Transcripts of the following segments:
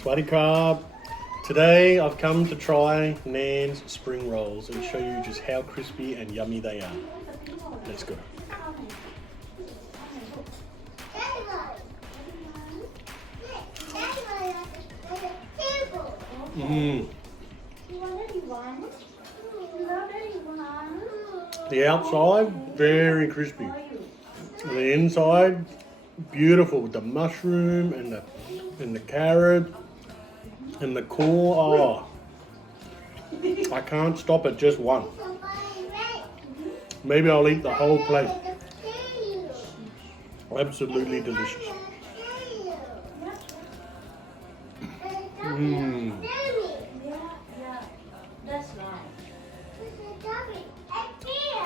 Swaddy Carb. Today I've come to try Nan's spring rolls and show you just how crispy and yummy they are. Let's go. Mmm. The outside, very crispy. The inside, beautiful with the mushroom and the and the carrot and the core. Oh, I can't stop at just one. Maybe I'll eat the whole plate. Absolutely delicious. Mmm.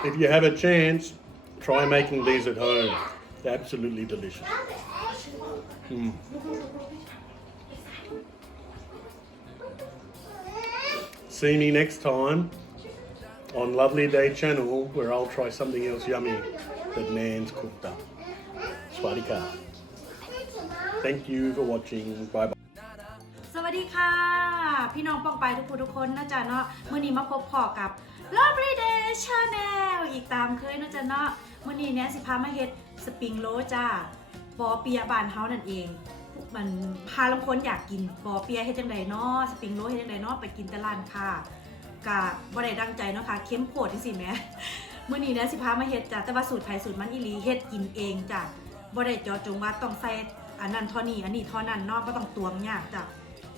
If you have a chance, try making these at home. They're absolutely delicious. Mm. See me next time on Lovely Day Channel where I'll try something else yummy that Nan's cooked up. Swadika. Thank you for watching. Bye bye. สวัสดีค่ะ พี่น้องปองไปทุกผู้ทุกคนนะจ๊ะเนาะมื่อนี้มาพบพอกับ Lovely Day Channel อีกตามเคยนะจ๊ะเนาะมื่อนี้เนี่ยสิพามาเฮ็ดสปริงโรลจ้าปอเปียบานเฮานั่นเอง มันพาลำคนอยากกินปอเปียเฮ็ดจังไดเนาะสปริงโรลเฮ็ดจังไดเนาะไปกินต่ร้านค่ะกะบ่ได้ดังใจเนาะค่ะเข้มโพดจังซี่แหมมื่อนี้เนี่ยสิพามาเฮ็ดจ้ะแต่ว่าสูตรไผสูตรมันอีหลีเฮ็ดกินเองจ้ะบ่ได้เจาะจงว่าต้องใส่อันนั้นเท่านี้อันนี้เท่านั้นเนาะบ่ต้องตวงยากจ้ะ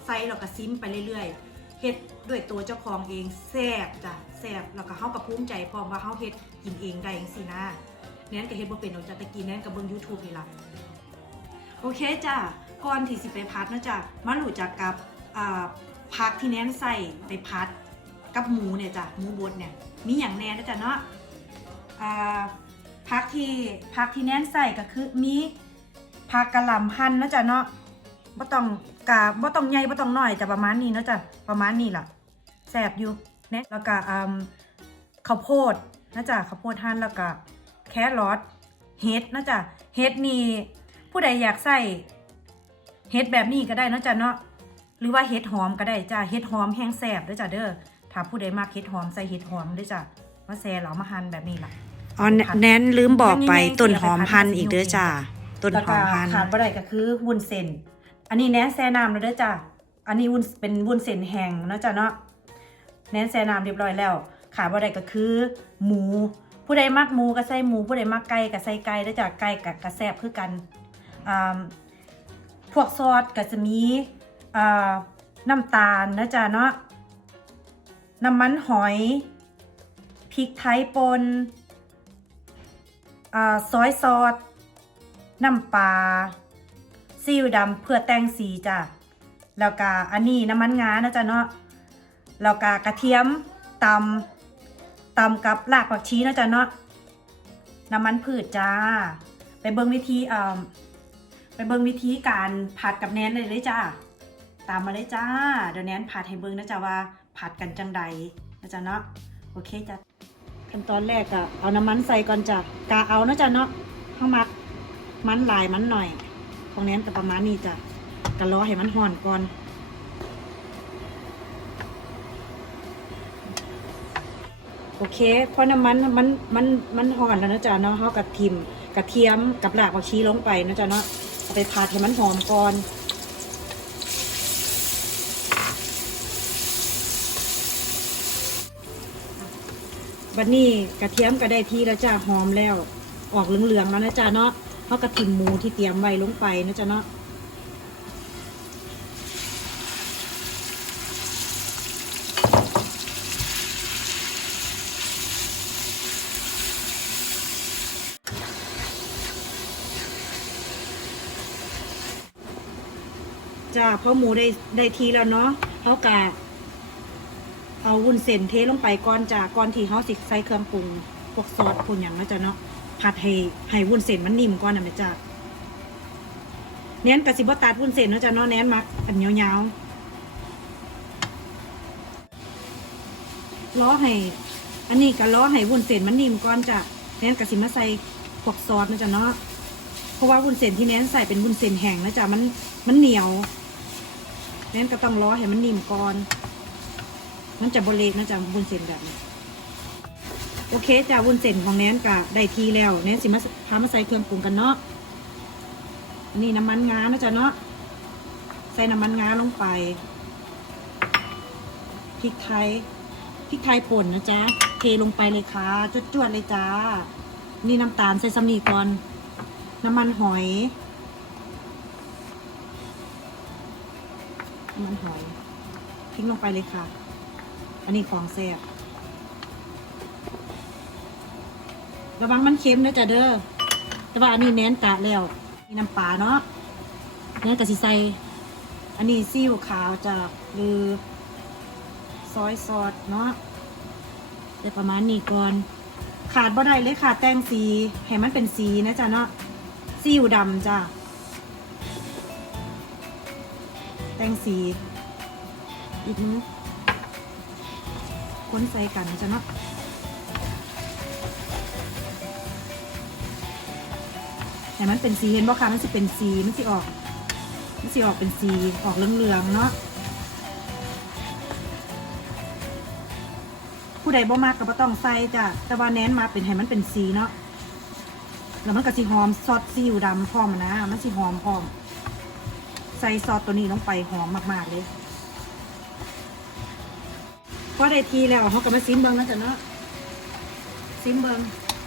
ใส่แล้วก็ซิมไปเรื่อยๆเฮ็ดด้วยตัวเจ้าของเองแซ่บจ้ะแซ่บแล้วก็เฮาก็ภูมิใจพร้อมว่าเฮาเฮ็ดกินเองได้จังซี่นะแนนก็เฮ็ดบ่เป็นดอกจ้ะต่กินแนนก็เบิ่ง YouTube นี่ล่ะโอเคจ้ะ ก่อนที่สิไปพัดนะจ้ะมารู้จักกับผักที่แนนใส่ไปพัดกับหมูเนี่ยจ้ะหมูบดเนี่ยมีหยังแน่นะจ้ะเนาะอ่าผักที่ผักที่แนนใส่ก็คือมีผักกะหล่ำพันนะจ้ะเนาะบ่ต้องกะบ่ต้องใหญ่บ่ต้องน้อยจะประมาณนี้เนาะจ้ะประมาณนี้ล่ะแซ่บอยู่เนะแล้วก็อืมข้าวโพดนะจ๊ะข้าวโพดหั่นแล้วก็แครอทเห็ดนะจ๊ะเห็ดนี่ผู้ใดอยากใส่ เห็ดแบบนี้ก็ได้เนาะจ้ะเนาะหรือว่าเห็ดหอมก็ได้จ้ะเห็ดหอมแห้งแซ่บเด้อจ้ะเด้อถ้าผู้ใดมักเห็ดหอมใส่เห็ดหอมเด้อจ้ะมาแซ่เหลามาหั่นแบบนี้ล่ะอ๋อแนนลืมบอกไปต้นหอมพันธุ์อีกเด้อจ้าต้นหอมพันธุ์ขาดบ่ได้ก็คือวุ้นเส้นอันนี้แนนแซ่น้ำแล้วเด้อจ้ะอันนี้วุ้นเป็นวุ้นเส้นแห้งเนาะจ้ะเนาะแนนแซ่น้ำเรียบร้อยแล้ว ขาดบ่ได้ก็คือหมู ผู้ใดมักหมูก็ใส่หมู ผู้ใดมักไก่ก็ใส่ไก่เด้อจ้ะไก่กับกระแซบคือกันอ่า พวกซอสก็จะมีน้ำตาลนะจ้ะเนาะน้ำมันหอยพริกไทยป่นอซอยซอสน้ำปลาซีอิ๊วดำเพื่อแต่งสีจ้ะแล้วก็อันนี้น้ำมันงานะจ๊ะเนาะแล้วก็กระเทียมตำตำกับรากผักชีนะจ๊ะเนาะน้ำมันพืชจ้า ไปเบิ่งวิธีอ่า ไปเบิ่งวิธีการผัดกับแนนเลยเลยจ้า ตามมาเลยจ้า เดี๋ยวแนนผัดให้เบิ่งนะจ๊ะว่าผัดกันจังใดนะจ๊ะเนาะ โอเคจ้ะขั้นตอนแรกอะเอาน้ำมันใส่ก่อนจ้ะกาเอานะจ๊ะเนาะข้างมักมันลายมันหน่อย ของแนนก็ประมาณนี้จ้ะกะล้อให้มันห่อนก่อนโอเคเพราะน้ำมันมันมันมันห่อนแล้วนะจ๊ะเนาะเขากระทิมกระเทียมกับรากผักชีลงไปนะจ๊ะเนาะ เอาไปผัดให้มันหอมก่อน วันนี้กระเทียมก็ได้ที่แล้วจ้าหอมแล้ว ออกเหลืองๆแล้วนะจ๊ะเนาะเขากระถิ่นหมูที่เตรียมไว้ลงไปนะจ๊ะเนาะ จ้าเพราะหมูได้ได้ทีแล้วเนาะเขากะเอาวุ้นเส้นเทลงไปก่อนจ้ะก่อนที่เขาสิใส่เครื่องปรุงพวกซอสพวกอย่างนะจ๊ะเนาะผัดให้ให้วุ้นเส้นมันนิ่มก่อนนะแม่จ้ะเน้นกระสิบตัดวุ้นเส้นเนาะจ๊ะเนาะเน้นมักอันยาวๆล้อให้ อันนี้ก็ล้อให้วุ้นเส้นมันนิ่มก่อนจ้ะเน้นกระสิมาใส่พวกซอสนะจ๊ะเนาะเพราะว่าวุ้นเส้นที่เน้นใส่เป็นวุ้นเส้นแห้งนะจ๊ะมันมันเหนียว แนนก็ต้องรอให้มันนิ่มก่อน มันจะบเลนะจ๊ะวุ้นเส้นแบบนี้ โอเคจ้าวุ้นเส้นของแนนกะได้ทีแล้วแนนสิมาพามาใส่เครื่องปรุงกันเนาะ นี่น้ำมันงานะจ๊ะเนาะ ใส่น้ำมันงาลงไป พริกไทย พริกไทยป่นนะจ๊ะ เทลงไปเลยค่ะจวดๆเลยจ้า นี่น้ำตาลใส่สำนีก่อน น้ำมันหอย น้ำ มันหอยทิ้งลงไปเลยค่ะ อันนี้ของแซ่บระวังมันเค็มนะจ๊ะเด้อ แต่ว่าอันนี้แน้นตะแล้วมีน้ำปลาเนาะแน้นกะสิใส่อันนี้ซีอิ๊วขาวจะหรือซอยซอสเนาะได้ประมาณนี้ก่อน ขาดบ่ได้เลยค่ะ แต่งสีให้มันเป็นสีนะจ๊ะเนาะซีอิ๊วดำจ้ะ แต่งสี อีกมือค้นใส่กันจะเนาะแต่มันเป็นสีเห็นบ่คะมันสิเป็นสีมันสิออก มันสิออกเป็นสีออกเหลืองๆเนาะผู้ใดบ่มากก็บ่ต้องใส่จ้ะแต่ว่าแน้นมาเป็นให้มันเป็นสีเนาะแล้วมันก็สิหอมซอสซีอิ๊วดำพร้อมอะนะมันสิหอมพร้อม ใส่ซอสตัวนี้ลงไปหอมมากๆเลยพอได้ทีแล้วเขาก็มาซิมเบิงนะจ๊ะเนาะซิมเบิง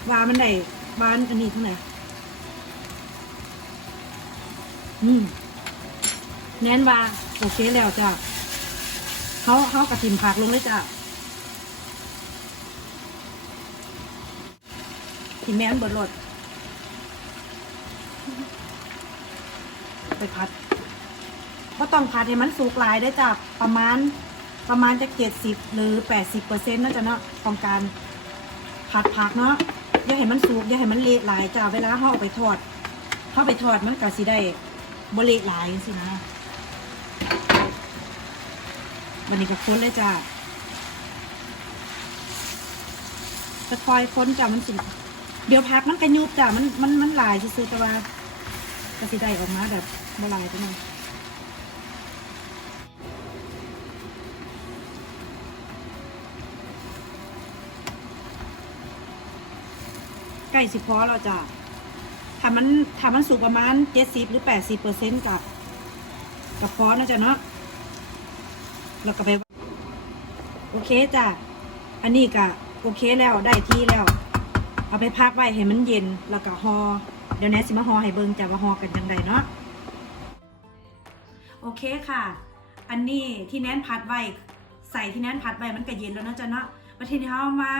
ว่ามันได้บานอันนี้เท่าไหร่อืมแน่นว่าโอเคแล้วจ้ะเขาเขากระถิ่มผักลงเลยจ้ะถิ่แม่นเบิดรดไปพัด ก็ต้องพัดให้มันสุกหลายได้จ้ะประมาณประมาณจะเจ็ดสิบหรือแปดสิบเปอร์เซ็นต์น่าจะเนาะของการผัดผักเนาะอย่าให้มันสุกอย่าให้มันเละหลายจ้าเวลาเขาเอาไปทอดเขาไปทอดมันก็สิได้บเละหลายสินะวันนี้ก็ค้นเลยจ้าจะคอยค้นจ้ามันสิเดี๋ยวพักมันกระยุบจ้ามันมันมันหลายซื้อๆแต่ว่าก็สิได้ออกมาแบบบลายจังเลย ใกล้สิพอแล้วจ้ะถ้ามันถ้ามันสุกประมาณเจ็ดสิบหรือแปดสิบเปอร์เซ็นต์กับ กับพอนะจ๊ะเนาะแล้วก็ไป โอเคจ้ะอันนี้ก็โอเคแล้วได้ที่แล้ว เอาไปพักไว้ให้มันเย็นแล้วก็หอ่อเดี๋ยวแนนสิมาห่อให้เบิงจ้ะว่าห่อกันจังไดเนาะโอเคค่ะ อันนี้ที่แนนพัดไว้ใส่ที่แนนพัดไว้มันก็เย็นแล้วนะจ้ะเนาะประเทศนี้เรามา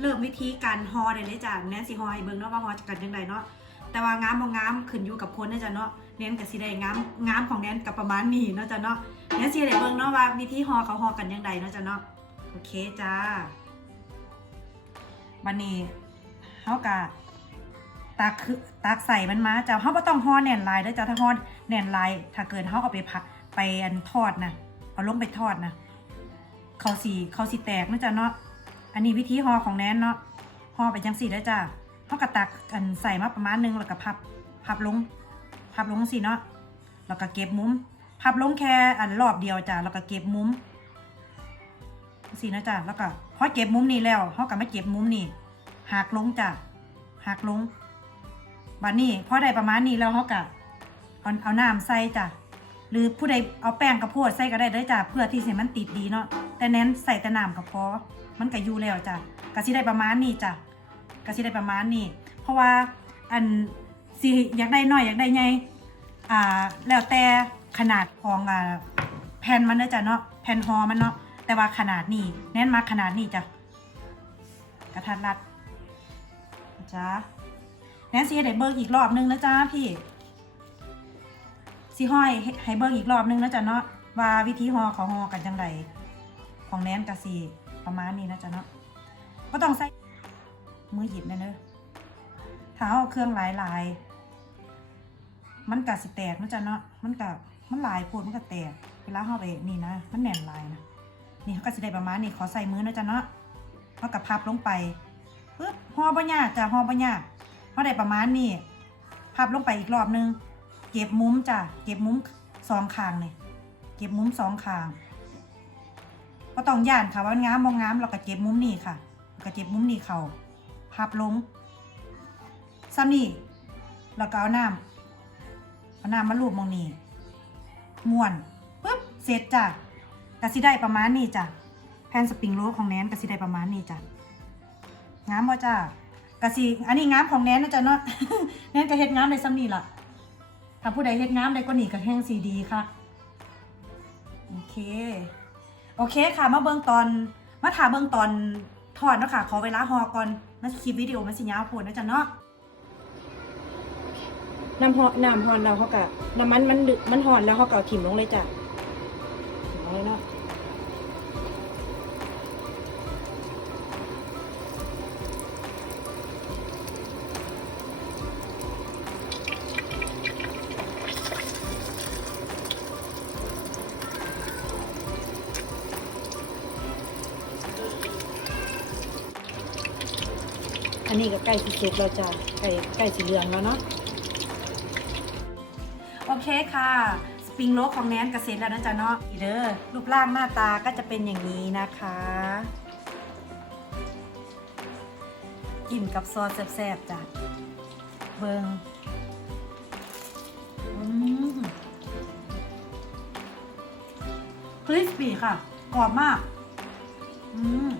เริ่มวิธีการฮอได้เลยจ้ะแนนสิฮอให้เบิ่งเนาะว่าฮอจะกันยังไงเนาะแต่ว่างามบ่งามขึ้นอยู่กับคนนะจ้ะเนาะแนนก็สิได้งามงามของแนนกับประมาณนี้เนาะจ้ะเนาะแนนสิได้เบิ่งเนาะว่าวิธีฮอเขาฮอกันยังไงเนาะจ้ะเนาะโอเคจ้าบัดนี้เฮาก็ตักคือตักใส่มันมาจ้ะเฮาบ่ต้องฮอแน่นลายเด้อจ้ะถ้าฮอแน่นลายถ้าเกิดเฮาเอาไปพักไปอันทอดนะเอาลงไปทอดนะเขาสีเขาสีแตกนะจ๊ะเนาะ อันนี้วิธีห่อของแนนเนาะห่อไปจังสีได้จ้ะเขากระตักกันใส่มาประมาณนึงแล้วก็พับ พับลง พับลงสิเนาะแล้วก็เก็บมุม พับลงแค่อันรอบเดียวจ้ะแล้วก็เก็บมุมสินะจ้ะแล้วก็พอเก็บมุมนี้แล้วเขาก็มาเก็บมุมนี่หักลงจ้ะหักลงบัดนี้พอได้ประมาณนี้แล้วเขาก็เอาเอาน้ำใส่จ้ะ หรือผู้ใดเอาแป้งกระโพดใส่ก็ได้เด้จ้ะเพื่อที่ให้มันติดดีเนาะแต่เน้นใส่แต่น้ำก็พอมันก็อยู่แล้วจ้ะก็สิได้ประมาณนี้จ้ะก็สิได้ประมาณนี้ เพราะว่าอันสิอยากได้น้อยอยากได้ใหญ่อ่าแล้วแต่ขนาดของอ่าแผ่นมันเด้จ้ะเนาะแผ่นฮอมันเนาะแต่ว่าขนาดนี้แน่นมาขนาดนี้จ้ะกระทัดรัดจ้ะแนนสิให้ได้เบิร์กอีกรอบนึงนะจ้าพี่ สิห้อยให้เบิ่งอีกรอบนึงนะจ๊ะเนาะว่าวิธีห่อเขาห่อกันจังไดของแนนกะสีประมาณนี้นะจ๊ะเนาะก็ต้องใส่มือหยิบนะเนอะถ้าเอาเครื่องหลายหลายมันกะสิแตกนะจ๊ะเนาะมันกะมันหลายโพดมันกะแตกเวลาห่อไปนี่นะ มันแน่นหลายนะนี่เขาก็สิได้ประมาณนี้ขอใส่มือนะจ๊ะเนาะเขากับพับลงไปปึ๊บห่อบ่ยากจ้ะห่อบ่ยากเขาได้ประมาณนี้พับลงไปอีกรอบนึง เก็บมุมจ้ะ เก็บมุมสองข้างนี่เก็บมุมสองข้างก็ต้องย่านค่ะว่ามันงามมองง้ามเราก็เก็บมุมนี้ค่ะก็เก็บมุมนี้เขาพับลงซ้ำนี่แล้วก็เอาน้ำเอาน้ำมาลูบมองนี่ม้วนปุ๊บเสร็จจ้ะกระสิได้ประมาณนี้จ้ะแผ่นสปริงโรลของแนนกระสิได้ประมาณนี้จ้ะง้ามบ่จ้ะกระสิอันนี้ง้ามของแนนนะจ๊ะเนาะแนนก็เฮ็ดง้ามได้ซ้ำนี่ล่ะ ถ้าผู้ใดเฮ็ดงามได้ก็หนีกับแห้งซีดีค่ะ โอเค โอเคค่ะ มาเบิ่งตอน มาถาเบิ่งตอนถอดเนาะค่ะ ขอเวลาหอก่อน มาคลิปวิดีโอมาสิยาวโพดนะจ๊ะเนาะน้ำหอนน้ำหอนเราเขากะน้ำมันมันดึกมันหอนแล้วเขากะถิ่มลงเลยจ้ะถิ่มลงเลยเนาะ นี้ก็ใกล้สิเสร็จแล้วจ้ะใกล้ใกล้สีเหลืองแล้วเนาะโอเคค่ะสปริงโรลของแนนกระเซ็นแล้วนะจ๊ะเนาะอีเด้อรูปร่างหน้าตาก็จะเป็นอย่างนี้นะคะกินกับซอสแซ่บๆจ้ะเบิงคริสปี้ค่ะกรอบมาก อืม